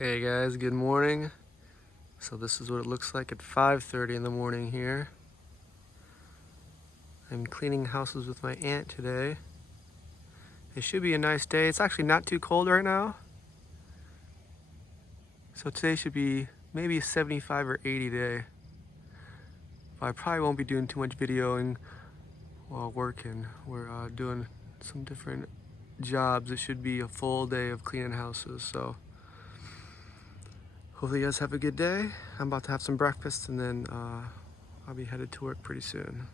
Hey guys, good morning. So this is what it looks like at 5:30 in the morning here. I'm cleaning houses with my aunt today. It should be a nice day. It's actually not too cold right now. So today should be maybe a 75 or 80 day. But I probably won't be doing too much videoing while working. We're doing some different jobs. It should be a full day of cleaning houses. So hopefully you guys have a good day. I'm about to have some breakfast and then I'll be headed to work pretty soon.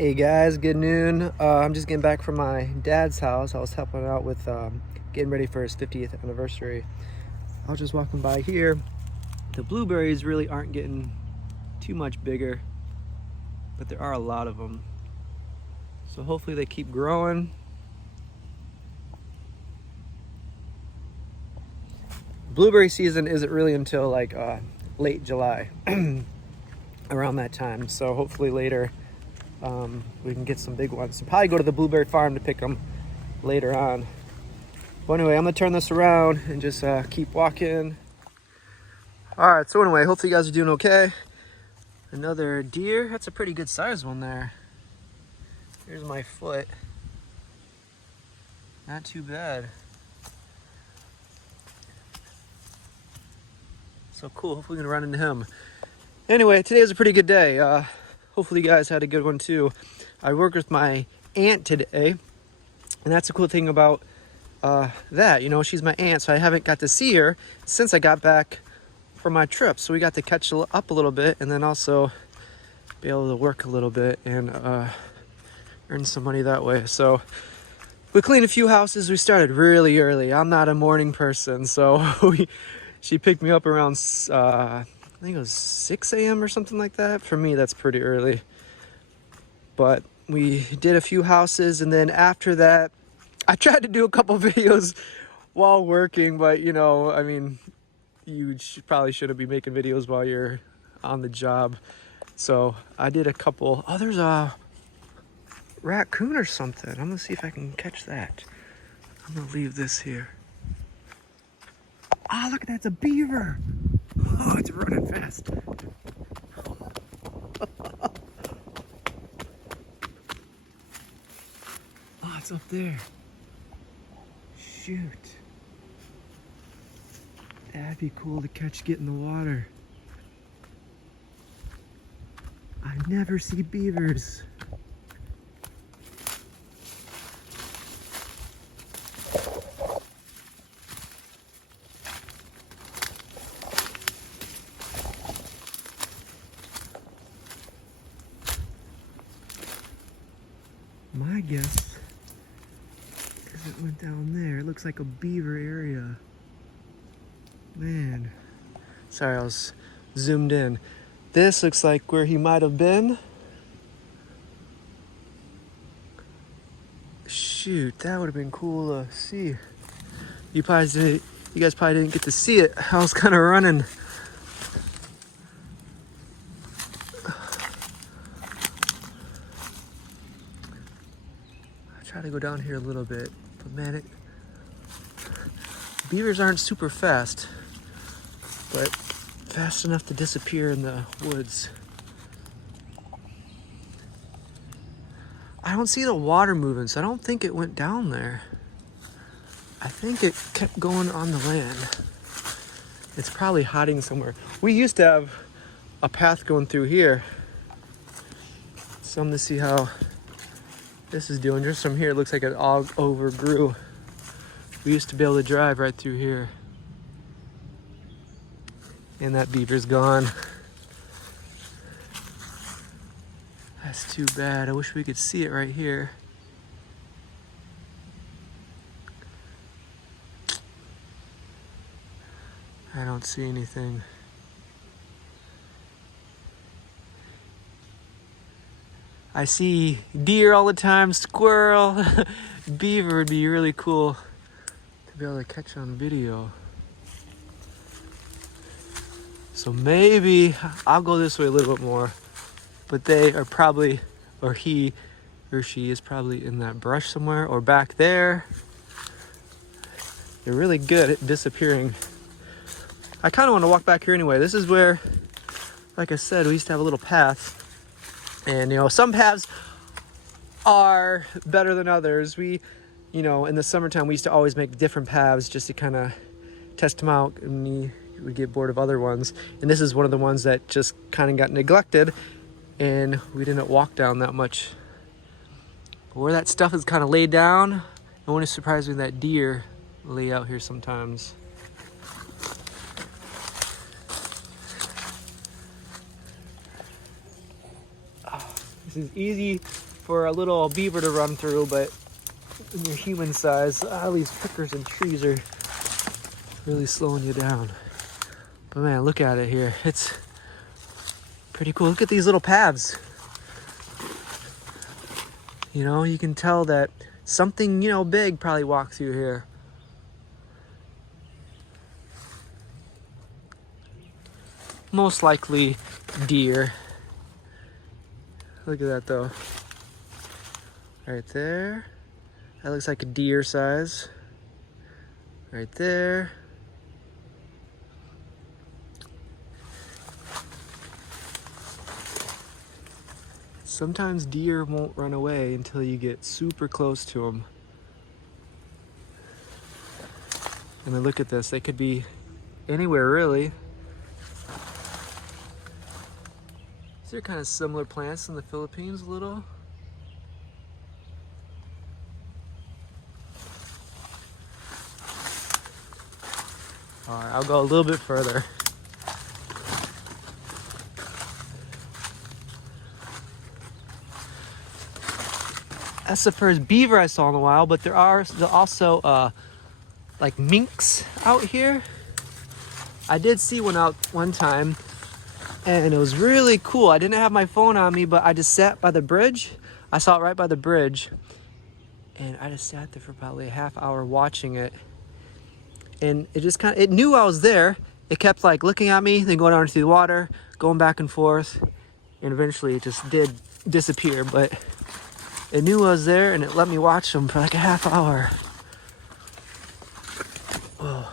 Hey guys, good noon. I'm just getting back from my dad's house. I was helping out with getting ready for his 50th anniversary. I was just walking by here. The blueberries really aren't getting too much bigger, but there are a lot of them. So hopefully they keep growing. Blueberry season isn't really until like late July, around that time. So hopefully later we can get some big ones. So probably go to the blueberry farm to pick them later on. But anyway, I'm gonna turn this around and just keep walking. All right, so anyway, hopefully you guys are doing okay. Another deer. That's a pretty good size one there. Here's my foot. Not too bad. So cool, hopefully we can run into him. Anyway, today was a pretty good day. Hopefully you guys had a good one too. I worked with my aunt today, and that's the cool thing about that. You know, she's my aunt, so I haven't got to see her since I got back from my trip. So we got to catch up a little bit and then also be able to work a little bit and earn some money that way. So we cleaned a few houses. We started really early. I'm not a morning person, so she picked me up around I think it was 6 a.m. or something like that. For me, that's pretty early. But we did a few houses, and then after that, I tried to do a couple videos while working, but you know, I mean, you probably shouldn't be making videos while you're on the job. So I did a couple. Oh, there's a raccoon or something. I'm gonna see if I can catch that. I'm gonna leave this here. Ah, look at that, it's a beaver. Oh, it's running fast. Oh, it's up there. Shoot. That'd be cool to catch, get in the water. I never see beavers. My guess is it went down there. It looks like a beaver area. Man. Sorry, I was zoomed in. This looks like where he might have been. shoot, that would have been cool to see. You guys probably didn't get to see it. I was kind of running. I try to go down here a little bit, but man, beavers aren't super fast, but fast enough to disappear in the woods. I don't see the water moving, so I don't think it went down there. I think it kept going on the land. It's probably hiding somewhere. We used to have a path going through here. So I'm gonna see how this is doing. Just from here, it looks like it all overgrew. We used to be able to drive right through here. And that beaver's gone. That's too bad. I wish we could see it right here. I don't see anything. I see deer all the time, squirrel. Beaver would be really cool to be able to catch on video. So maybe I'll go this way a little bit more, but they are probably, or he or she is probably in that brush somewhere or back there. They're really good at disappearing. I kind of want to walk back here anyway. This is where, like I said, we used to have a little path. And, you know, some paths are better than others. We, you know, in the summertime, we used to always make different paths just to kind of test them out. And we would get bored of other ones. And this is one of the ones that just kind of got neglected. And we didn't walk down that much. But where that stuff is kind of laid down, it wouldn't surprise me that deer lay out here sometimes. This is easy for a little beaver to run through, but when you're human size, all these prickers and trees are really slowing you down. But man, look at it here. It's pretty cool. Look at these little paths. You know, you can tell that something, you know, big probably walked through here. Most likely deer. Look at that though. Right there. That looks like a deer size. Right there. Sometimes deer won't run away until you get super close to them. And then look at this. They could be anywhere really. These are kind of similar plants in the Philippines a little. All right, I'll go a little bit further. That's the first beaver I saw in a while, but there are also like minks out here. I did see one out one time. And it was really cool. I didn't have my phone on me, but I just sat by the bridge. I saw it right by the bridge. And I just sat there for probably a half hour watching it. And it just kind of, it knew I was there. It kept like looking at me, then going down into the water, going back and forth. And eventually it just did disappear. But it knew I was there and it let me watch them for like a half hour. Whoa.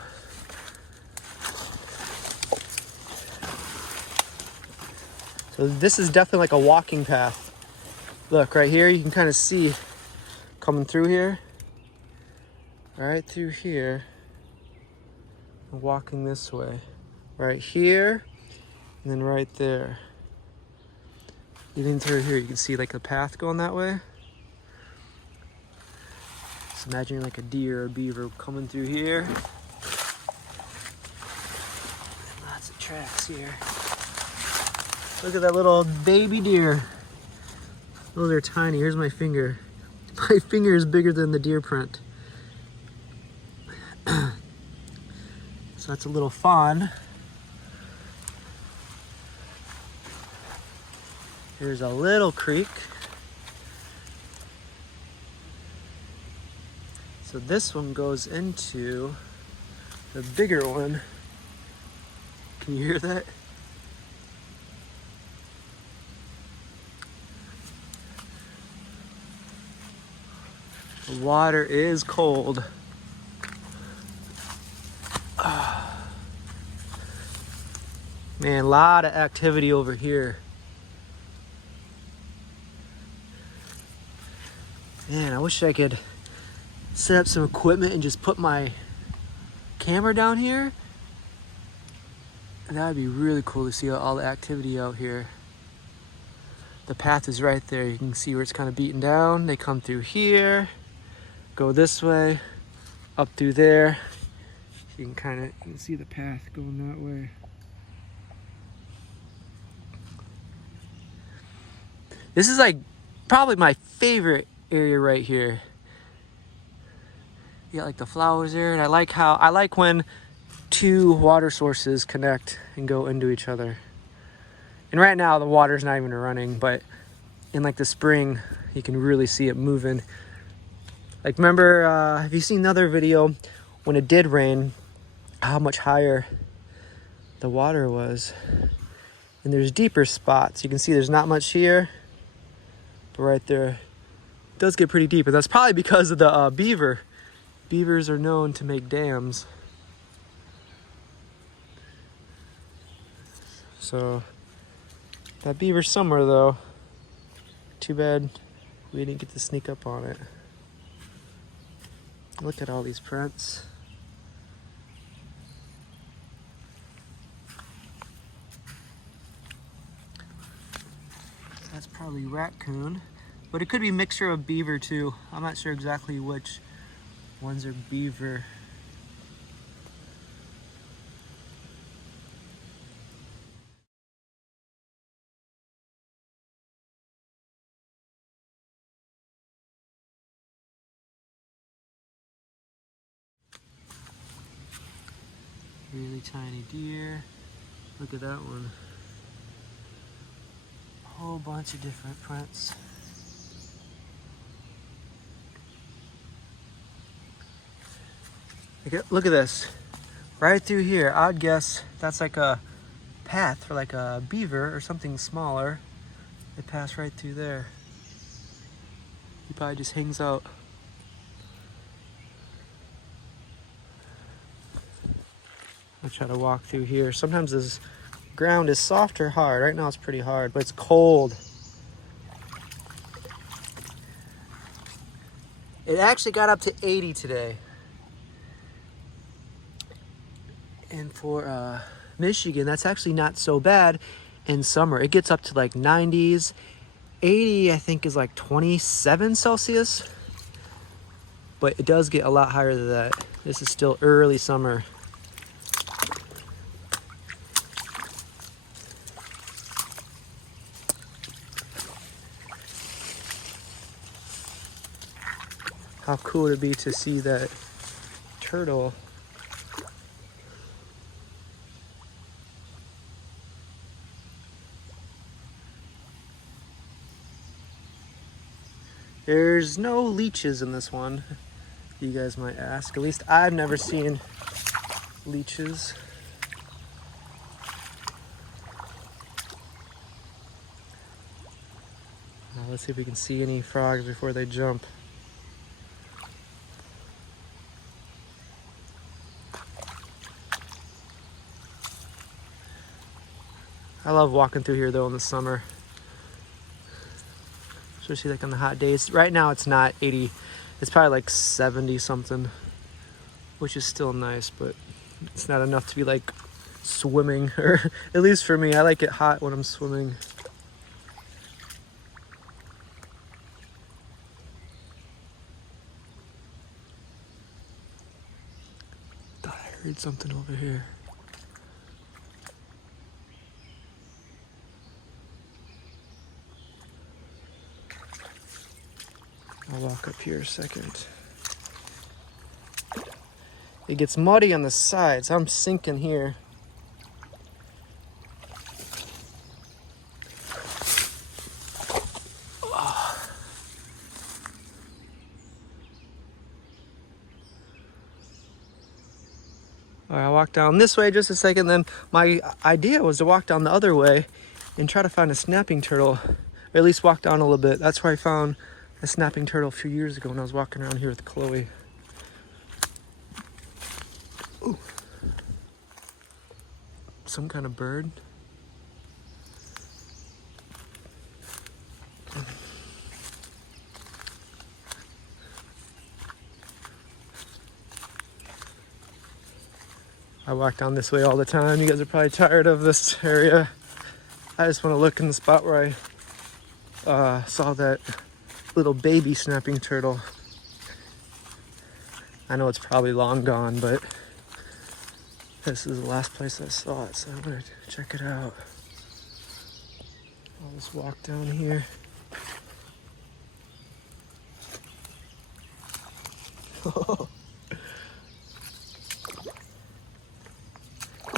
So this is definitely like a walking path. Look, right here, you can kind of see coming through here. Right through here. And walking this way. Right here, and then right there. Even through here, you can see like a path going that way. Just imagine like a deer or a beaver coming through here. Lots of tracks here. Look at that little baby deer. Oh, they're tiny. Here's my finger. My finger is bigger than the deer print. So that's a little fawn. Here's a little creek. So this one goes into the bigger one. Can you hear that? The water is cold. Man, a lot of activity over here. Man, I wish I could set up some equipment and just put my camera down here. That would be really cool to see all the activity out here. The path is right there. You can see where it's kind of beaten down. They come through here, go this way, up through there. You can see the path going that way. This is like probably my favorite area right here. You got like the flowers there, and I like when two water sources connect and go into each other. And right now the water's not even running, but in like the spring you can really see it moving. Like, remember, have you seen another video when it did rain, how much higher the water was? And there's deeper spots. You can see there's not much here, but right there it does get pretty deep, and that's probably because of the beaver. Beavers are known to make dams. So that beaver's somewhere though. Too bad we didn't get to sneak up on it. Look at all these prints. That's probably raccoon, but it could be a mixture of beaver too. I'm not sure exactly which ones are beaver. Really tiny deer. Look at that one. A whole bunch of different prints. Look at this. Right through here, I'd guess that's like a path for like a beaver or something smaller. They pass right through there. He probably just hangs out. I'll try to walk through here. Sometimes this ground is soft or hard. Right now it's pretty hard, but it's cold. It actually got up to 80 today. And for Michigan, that's actually not so bad in summer. It gets up to like 90s. 80, I think, is like 27 Celsius. But it does get a lot higher than that. This is still early summer. How cool would it be to see that turtle? There's no leeches in this one, you guys might ask. At least I've never seen leeches. Let's see if we can see any frogs before they jump. I love walking through here though in the summer. Especially like on the hot days. Right now it's not 80, it's probably like 70 something, which is still nice, but it's not enough to be like swimming, or at least for me, I like it hot when I'm swimming. Thought I heard something over here. I'll walk up here a second. It gets muddy on the sides. I'm sinking here. All right, I walked down this way just a second, then my idea was to walk down the other way and try to find a snapping turtle, or at least walk down a little bit. That's where I found a snapping turtle a few years ago when I was walking around here with Chloe. Ooh. Some kind of bird. I walk down this way all the time. You guys are probably tired of this area. I just want to look in the spot where I saw that little baby snapping turtle. I know it's probably long gone, but this is the last place I saw it, so I'm gonna check it out. I'll just walk down here.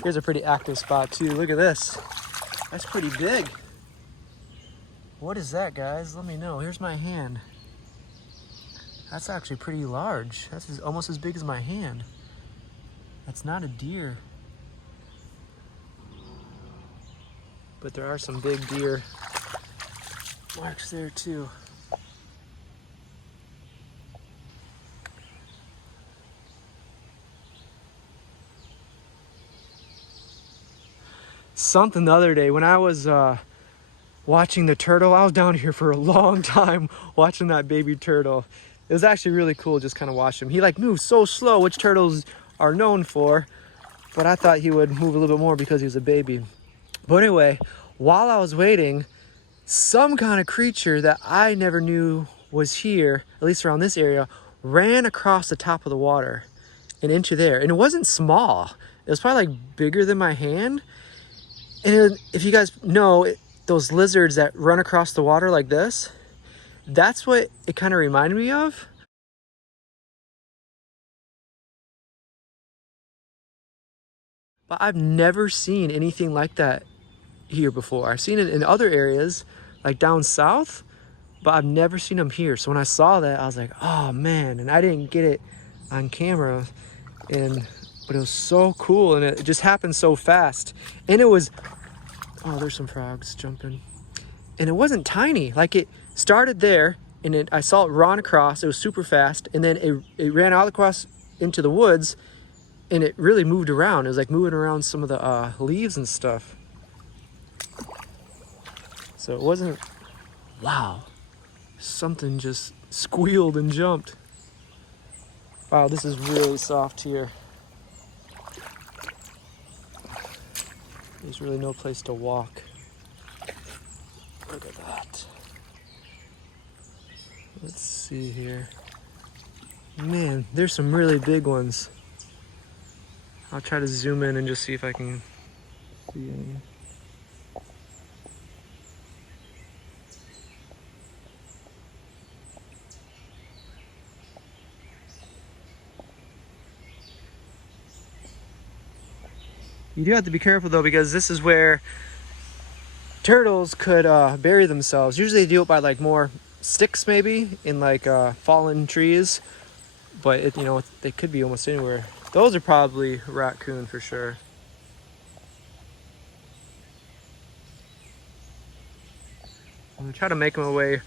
Here's a pretty active spot too. Look at this. That's pretty big. What is that, guys? Let me know. Here's my hand. That's actually pretty large. That's almost as big as my hand. That's not a deer. But there are some big deer marks there too. Something the other day when I was watching the turtle, I was down here for a long time watching that baby turtle. It was actually really cool just kind of watching him. He like moves so slow, which turtles are known for, but I thought he would move a little bit more because he was a baby. But anyway, while I was waiting, some kind of creature that I never knew was here, at least around this area, ran across the top of the water and into there. And it wasn't small. It was probably like bigger than my hand. And if you guys know, those lizards that run across the water like this, that's what it kind of reminded me of. But I've never seen anything like that here before. I've seen it in other areas, like down south, but I've never seen them here. So when I saw that, I was like, oh man, and I didn't get it on camera, but it was so cool, and it just happened so fast. And it was, oh, there's some frogs jumping. And it wasn't tiny. Like it started there, and I saw it run across. It was super fast, and then it ran out across into the woods, and it really moved around. It was like moving around some of the leaves and stuff. So it wasn't, wow, something just squealed and jumped. Wow, this is really soft here. There's really no place to walk. Look at that. Let's see here. Man, there's some really big ones. I'll try to zoom in and just see if I can see any. You do have to be careful though, because this is where turtles could bury themselves. Usually they do it by like more sticks maybe in like fallen trees, but it, you know, they could be almost anywhere. Those are probably raccoon for sure. I'm gonna try to make my way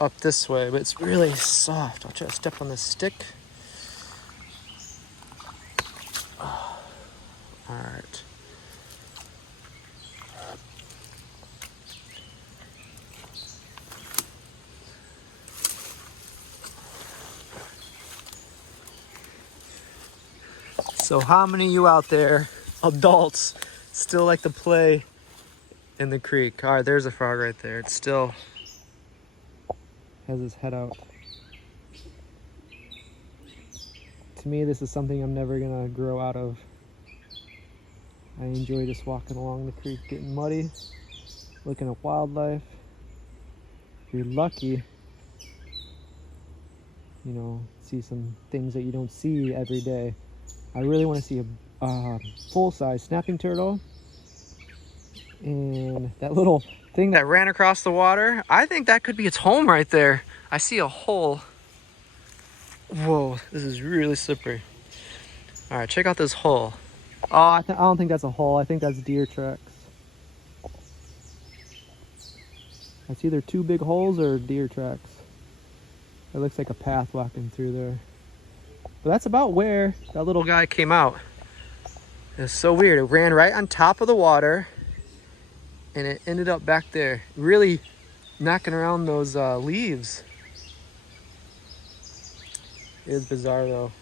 up this way, but it's really soft. I'll try to step on this stick. All right. So how many of you out there, adults, still like to play in the creek? All right, there's a frog right there. It still has his head out. To me, this is something I'm never gonna grow out of. I enjoy just walking along the creek, getting muddy, looking at wildlife. If you're lucky, you know, see some things that you don't see every day. I really want to see a full-size snapping turtle. And that little thing that ran across the water, I think that could be its home right there. I see a hole. Whoa, this is really slippery. All right, check out this hole. Oh, I don't think that's a hole. I think that's deer tracks. It's either two big holes or deer tracks. It looks like a path walking through there. But that's about where that little guy came out. It's so weird. It ran right on top of the water and it ended up back there, really knocking around those leaves. It is bizarre though.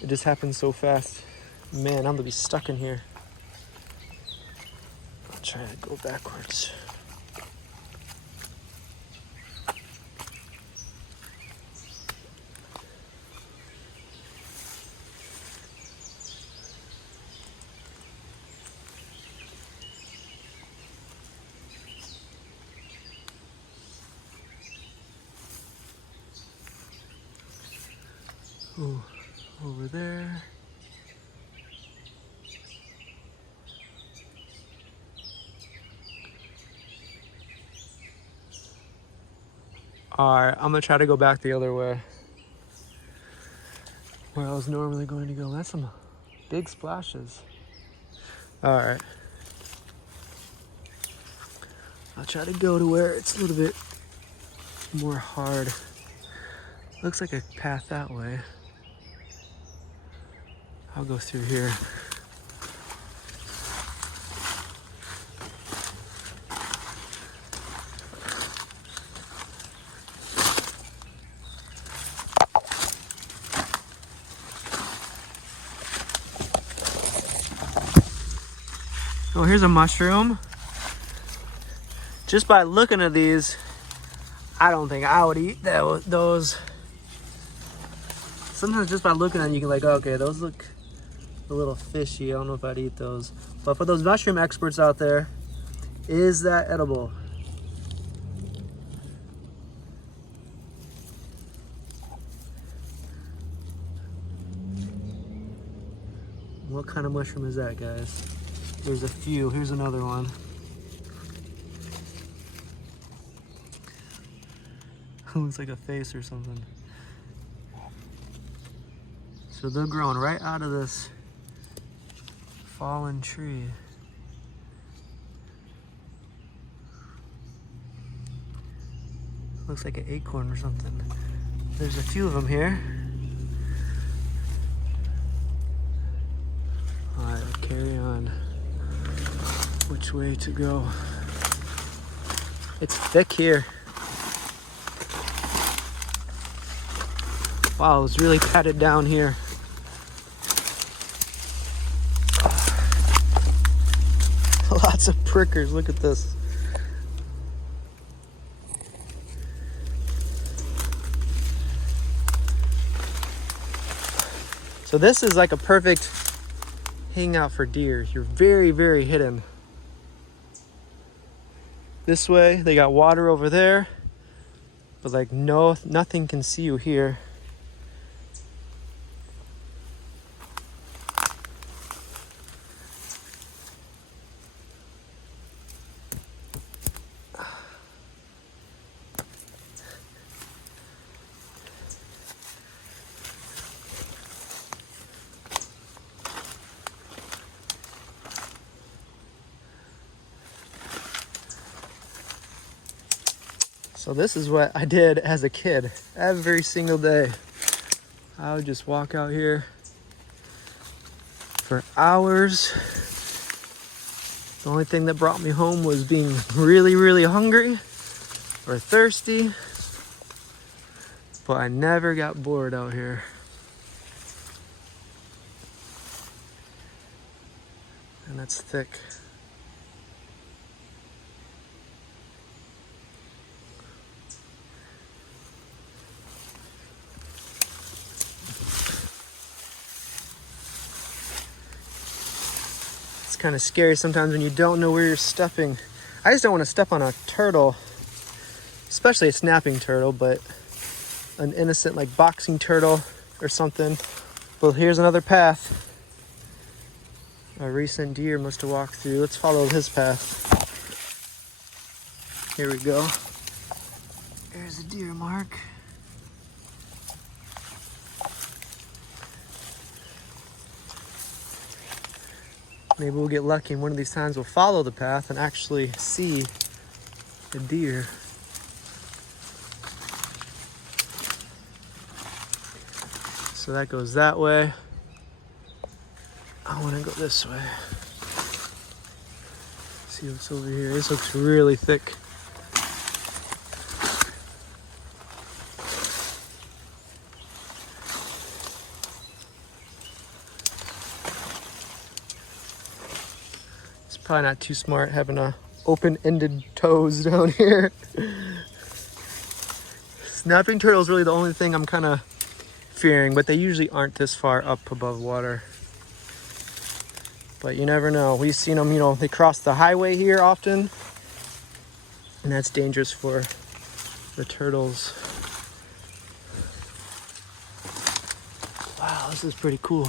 It just happened so fast. Man, I'm gonna be stuck in here. I'll try to go backwards. Ooh, over there. Alright, I'm gonna try to go back the other way, where I was normally going to go. That's some big splashes. Alright. I'll try to go to where it's a little bit more hard. Looks like a path that way. I'll go through here. Oh, here's a mushroom. Just by looking at these, I don't think I would eat those. Sometimes just by looking at them, you can like, okay, those look a little fishy. I don't know if I'd eat those. But for those mushroom experts out there, is that edible? What kind of mushroom is that, guys? There's a few. Here's another one. Looks like a face or something. So they're growing right out of this fallen tree. Looks like an acorn or something. There's a few of them here. All right, I'll carry on. Which way to go? It's thick here. Wow, it's really padded down here. Lots of prickers, look at this. So this is like a perfect hangout for deer. You're very, very hidden. This way, they got water over there, but like nothing can see you here. So this is what I did as a kid, every single day. I would just walk out here for hours. The only thing that brought me home was being really, really hungry or thirsty, but I never got bored out here. And that's thick. Kind of scary sometimes when you don't know where you're stepping. I just don't want to step on a turtle, especially a snapping turtle, but an innocent like boxing turtle or something. Well, here's another path. A recent deer must have walked through. Let's follow his path. Here we go. There's a deer mark. Maybe we'll get lucky and one of these times we'll follow the path and actually see a deer. So that goes that way. I want to go this way. See what's over here. This looks really thick. It's probably not too smart having a open-ended toes down here. Snapping turtle is really the only thing I'm kind of fearing, but they usually aren't this far up above water. But you never know. We've seen them, you know, they cross the highway here often, and that's dangerous for the turtles. Wow, this is pretty cool.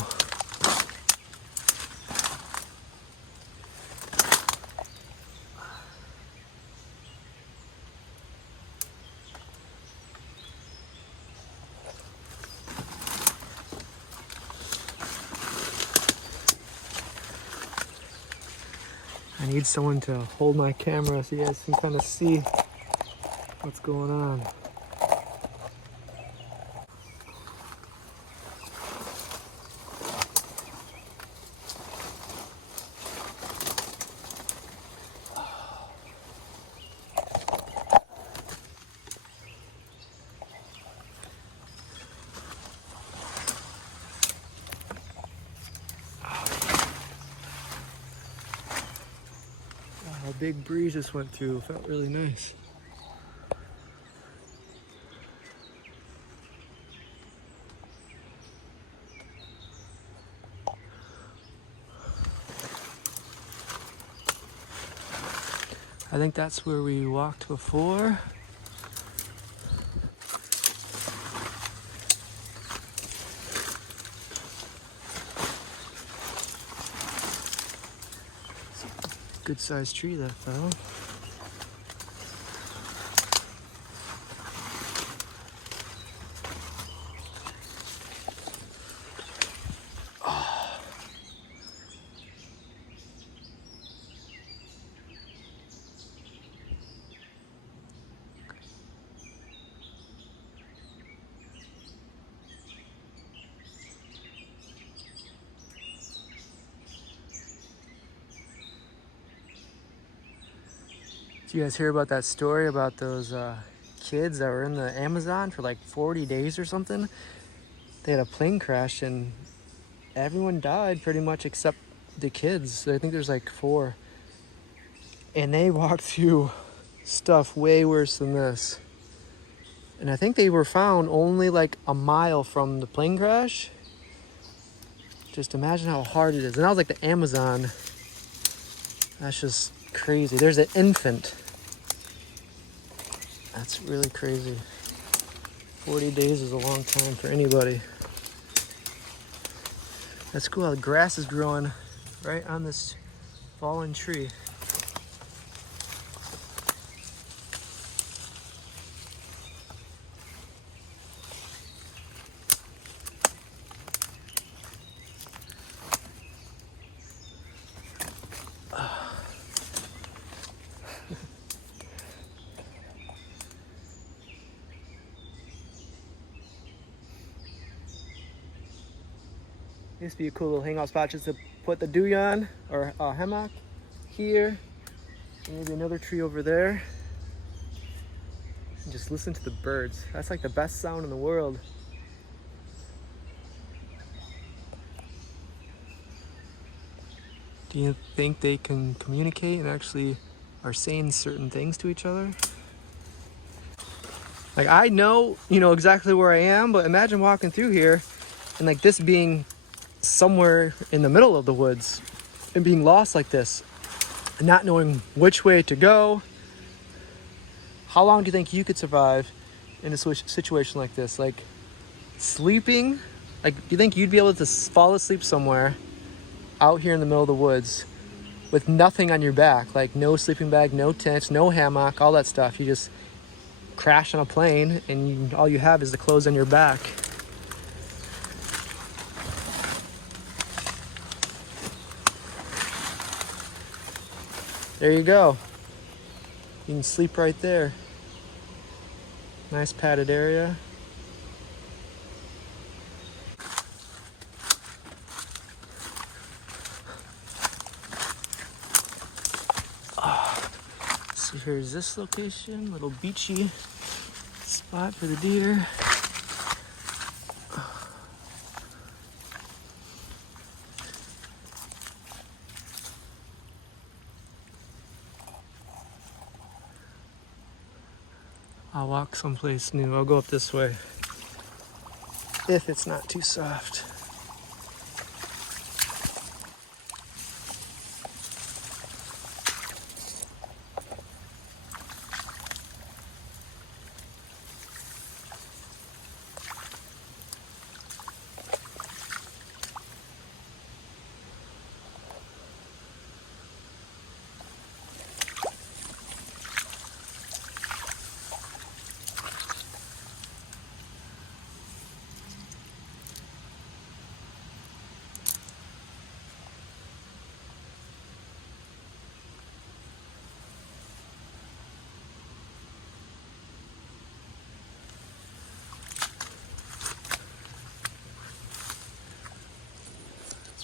I need someone to hold my camera so you guys can kind of see what's going on. A big breeze just went through. It felt really nice. I think that's where we walked before. Good sized tree that fell. Oh. Did you guys hear about that story about those kids that were in the Amazon for like 40 days or something? They had a plane crash and everyone died pretty much except the kids. I think there's like 4. And they walked through stuff way worse than this. And I think they were found only like a mile from the plane crash. Just imagine how hard it is. And that was like the Amazon. That's just crazy. There's an infant. That's really crazy. 40 days is a long time for anybody. That's cool how the grass is growing right on this fallen tree. Used to be a cool little hangout spot just to put the duyan or hammock here. And maybe another tree over there. And just listen to the birds. That's like the best sound in the world. Do you think they can communicate and actually are saying certain things to each other? Like I know, exactly where I am, but imagine walking through here and like this being somewhere in the middle of the woods and being lost like this and not knowing which way to go. How long do you think you could survive in a situation like this? Like sleeping, like do you think you'd be able to fall asleep somewhere out here in the middle of the woods with nothing on your back, like no sleeping bag, no tent, no hammock, all that stuff? You just crash on a plane and all you have is the clothes on your back. there you go. You can sleep right there. Nice padded area. So here's this location, little beachy spot for the deer. I'll walk someplace new. I'll go up this way if it's not too soft.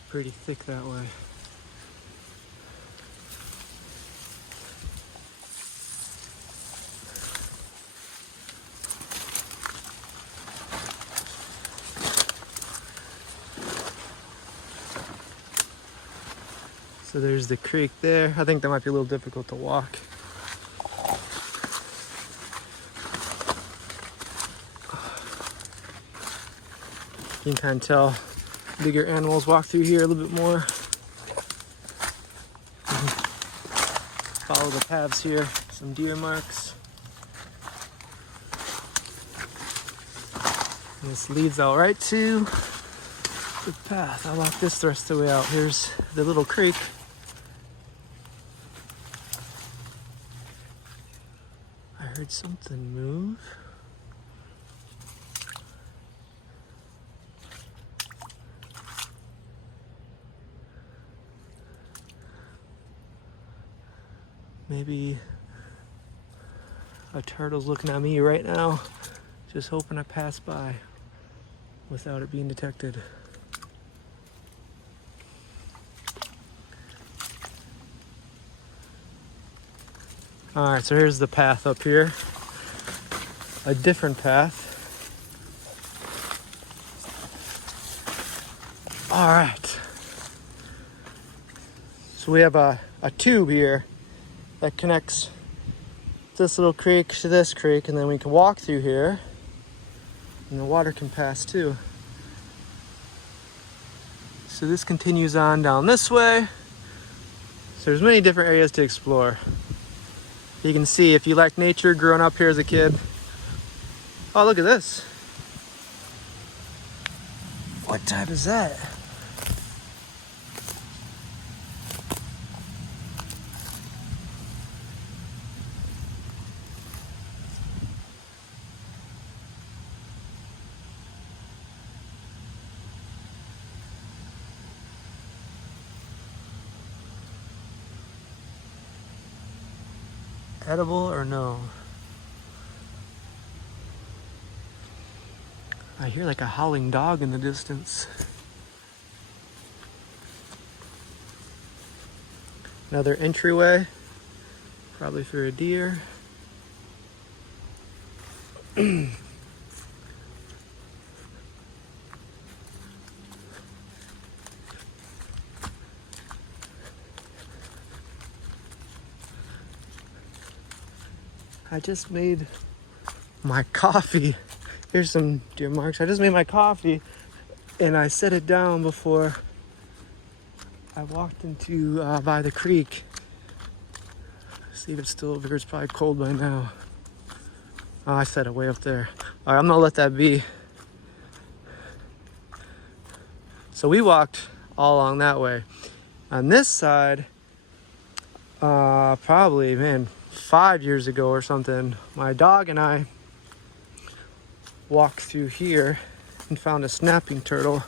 Pretty thick that way. So there's the creek there. I think that might be a little difficult to walk. You can kind of tell bigger animals walk through here a little bit more. Follow the paths here, some deer marks. And this leads out right to the path. I'll walk this the rest of the way out. Here's the little creek. I heard something move. Maybe a turtle's looking at me right now, just hoping I pass by without it being detected. All right, so here's the path up here. A different path. All right. So we have a tube here that connects this little creek to this creek, and then we can walk through here and the water can pass too. So this continues on down this way. So there's many different areas to explore. You can see if you like nature growing up here as a kid. Oh, look at this. What type is that? Edible or no? I hear like a howling dog in the distance. Another entryway, probably for a deer. I just made my coffee. Here's some deer marks. I just made my coffee and I set it down before I walked into by the creek. See if it's still over here. It's probably cold by now. Oh, I set it way up there. All right, I'm gonna let that be. So we walked all along that way. On this side, probably, man, 5 years ago or something, my dog and I walked through here and found a snapping turtle.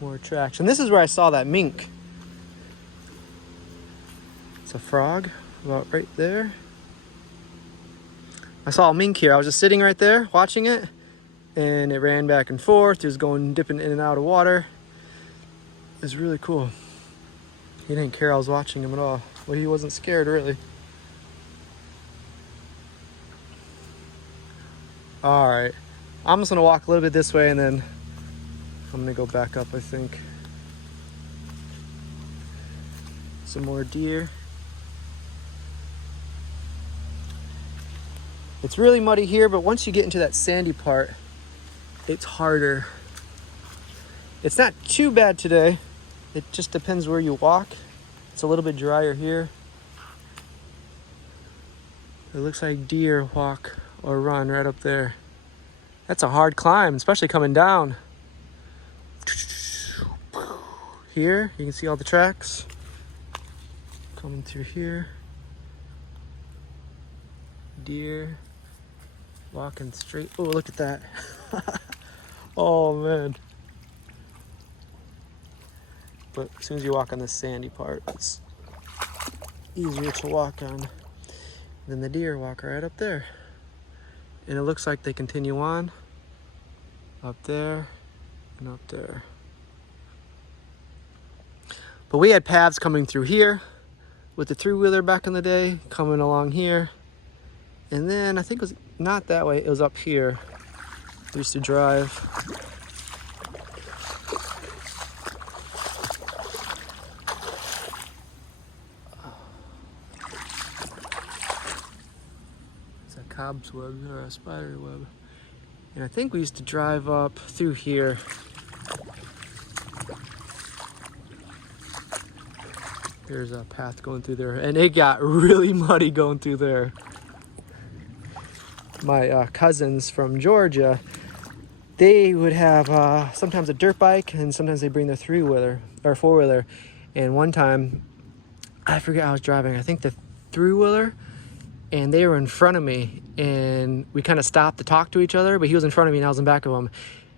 More tracks. And this is where I saw that mink. It's a frog about right there. I saw a mink here. I was just sitting right there watching it, and it ran back and forth. It was going dipping in and out of water. It was really cool. He didn't care I was watching him at all. Well, he wasn't scared really. All right, I'm just gonna walk a little bit this way and then I'm gonna go back up, I think. Some more deer. It's really muddy here, but once you get into that sandy part, it's harder. It's not too bad today. It just depends where you walk. It's a little bit drier here. It looks like deer walk or run right up there. That's a hard climb, especially coming down. Here, you can see all the tracks coming through here. Deer walking straight. Oh, look at that. Oh man. But as soon as you walk on the sandy part, it's easier to walk on. Then the deer walk right up there. And it looks like they continue on up there and up there. But we had paths coming through here with the three-wheeler back in the day, coming along here. And then I think it was not that way, it was up here. We used to drive. It's a cobweb or a spider web. And I think we used to drive up through here. There's a path going through there, and it got really muddy going through there. My cousins from Georgia, they would have sometimes a dirt bike, and sometimes they bring their three-wheeler or four-wheeler. And one time, I forget I was driving, I think the three-wheeler, and they were in front of me, and we kind of stopped to talk to each other, but he was in front of me and I was in back of him.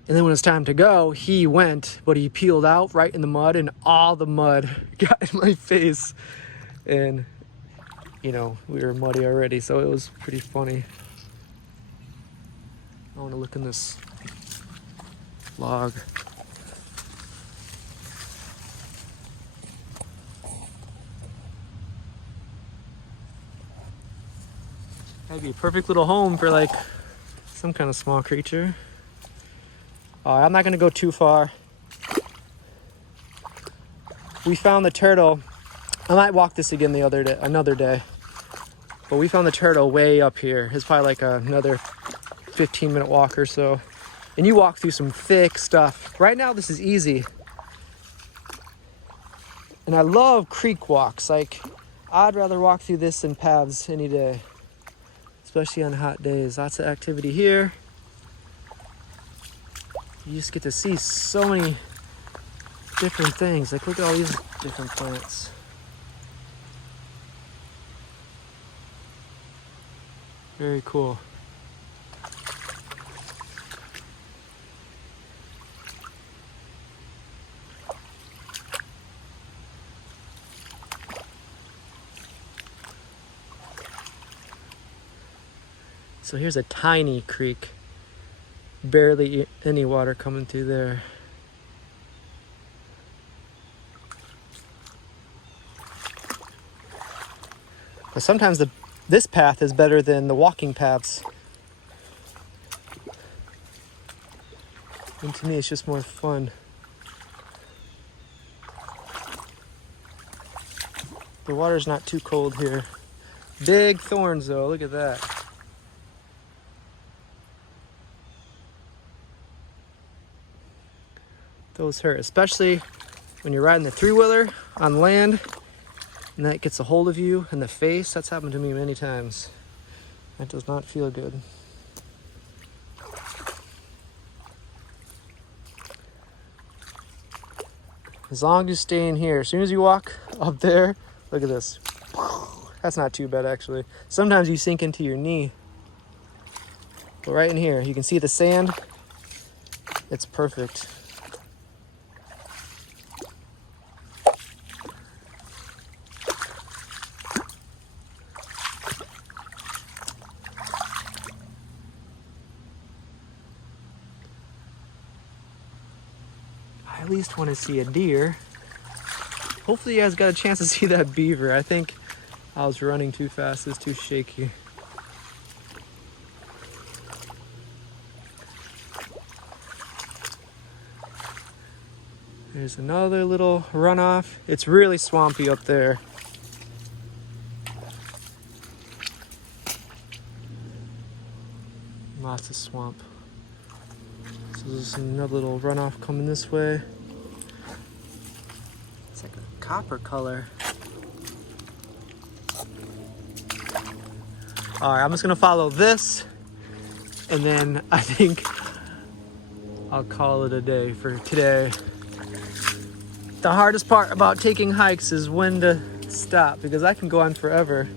And then when it was time to go, he went, but he peeled out right in the mud, and all the mud got in my face. And, you know, we were muddy already, so it was pretty funny. I want to look in this log. That'd be a perfect little home for like some kind of small creature. I'm not gonna go too far. We found the turtle. I might walk this again another day. But we found the turtle way up here. It's probably like another 15-minute walk or so. And you walk through some thick stuff. Right now this is easy. And I love creek walks. Like, I'd rather walk through this than paths any day. Especially on hot days. Lots of activity here. You just get to see so many different things. Like, look at all these different plants. Very cool. So here's a tiny creek. Barely any water coming through there. But sometimes this path is better than the walking paths. And to me, it's just more fun. The water's not too cold here. Big thorns though, look at that. Those hurt, especially when you're riding the three-wheeler on land and that gets a hold of you in the face. That's happened to me many times. That does not feel good. As long as you stay in here, as soon as you walk up there, look at this. That's not too bad actually. Sometimes you sink into your knee. But right in here, you can see the sand. It's perfect. I at least want to see a deer. Hopefully you guys got a chance to see that beaver. I think I was running too fast. It's too shaky. There's another little runoff. It's really swampy up there. Lots of swamp. So there's another little runoff coming this way. It's like a copper color. All right, I'm just gonna follow this, and then I think I'll call it a day for today. The hardest part about taking hikes is when to stop, because I can go on forever.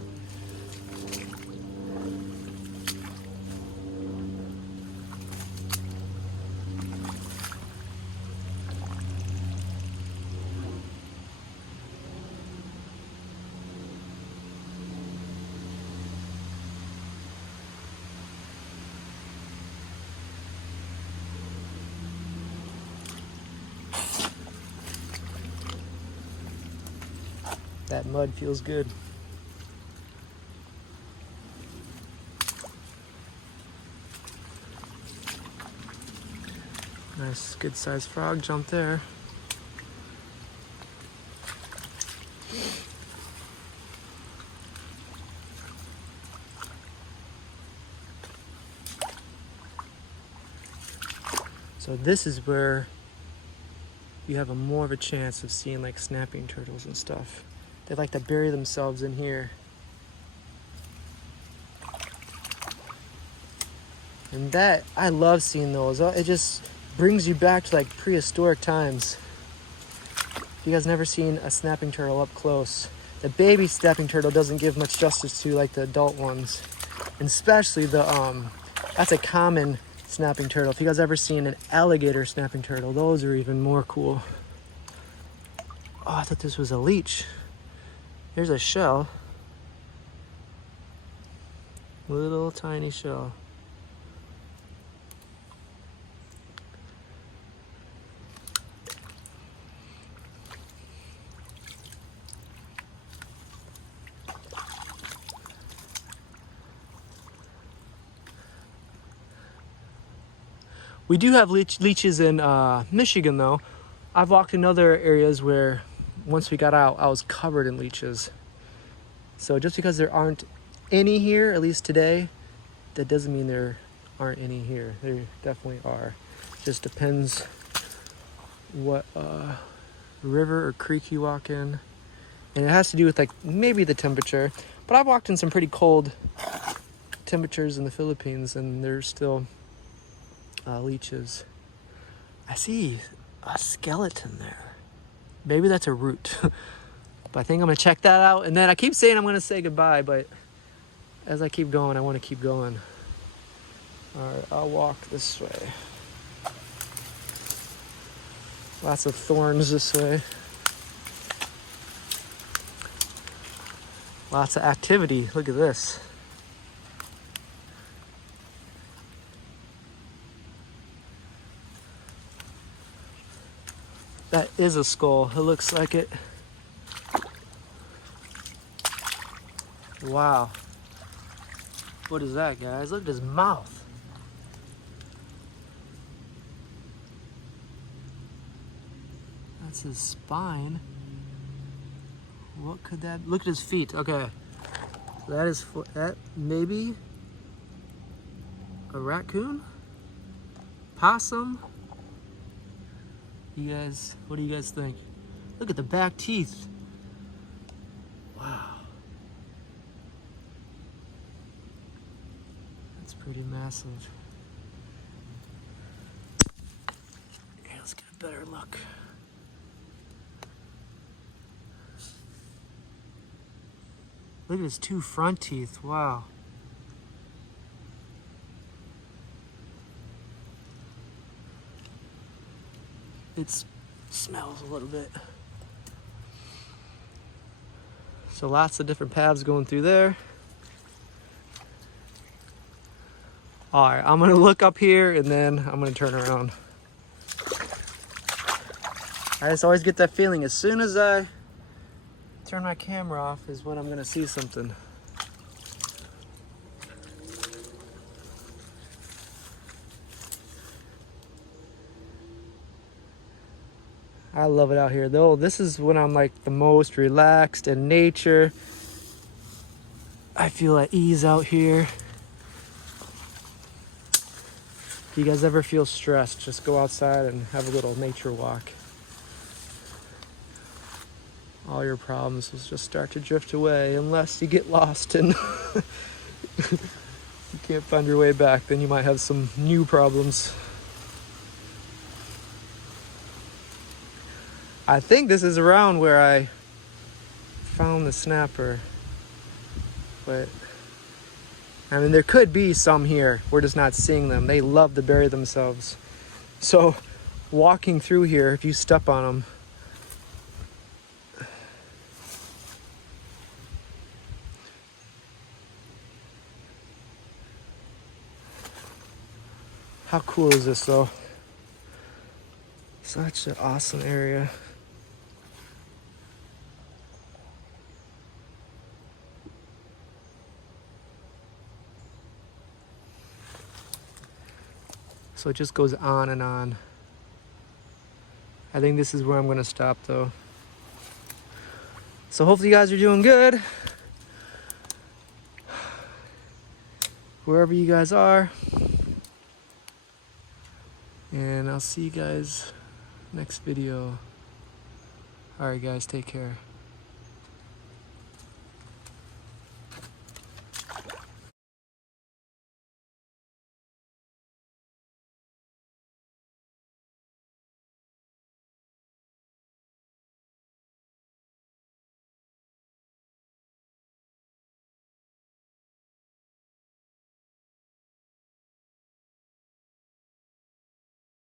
That mud feels good. Nice, good sized frog jump there. So this is where you have more of a chance of seeing like snapping turtles and stuff. They like to bury themselves in here. And that, I love seeing those. It just brings you back to like prehistoric times. If you guys never seen a snapping turtle up close, the baby snapping turtle doesn't give much justice to like the adult ones. And especially the, that's a common snapping turtle. If you guys ever seen an alligator snapping turtle, those are even more cool. Oh, I thought this was a leech. Here's a shell. Little tiny shell. We do have leeches in Michigan though. I've walked in other areas where once we got out, I was covered in leeches. So just because there aren't any here, at least today, that doesn't mean there aren't any here. There definitely are. Just depends what river or creek you walk in. And it has to do with like maybe the temperature. But I've walked in some pretty cold temperatures in the Philippines and there's still leeches. I see a skeleton there. Maybe that's a root. But I think I'm gonna check that out. And then I keep saying I'm gonna say goodbye, but as I keep going, I wanna keep going. All right, I'll walk this way. Lots of thorns this way. Lots of activity. Look at this. That is a skull. It looks like it. Wow. What is that, guys? Look at his mouth. That's his spine. What could that... Look at his feet. Okay. So that is... that maybe... a raccoon? Possum? You guys... What do you guys think? Look at the back teeth. Wow. That's pretty massive. Here, let's get a better look. Look at his two front teeth. Wow. It smells a little bit. So lots of different paths going through there. All right, I'm gonna look up here and then I'm gonna turn around. I just always get that feeling as soon as I turn my camera off is when I'm gonna see something. I love it out here though. This is when I'm like the most relaxed in nature. I feel at ease out here. If you guys ever feel stressed, just go outside and have a little nature walk. All your problems will just start to drift away unless you get lost and you can't find your way back. Then you might have some new problems. I think this is around where I found the snapper, but I mean, there could be some here. We're just not seeing them. They love to bury themselves. So walking through here, if you step on them, how cool is this though? Such an awesome area. So it just goes on and on. I think this is where I'm gonna stop though. So hopefully you guys are doing good. Wherever you guys are. And I'll see you guys next video. Alright guys, take care.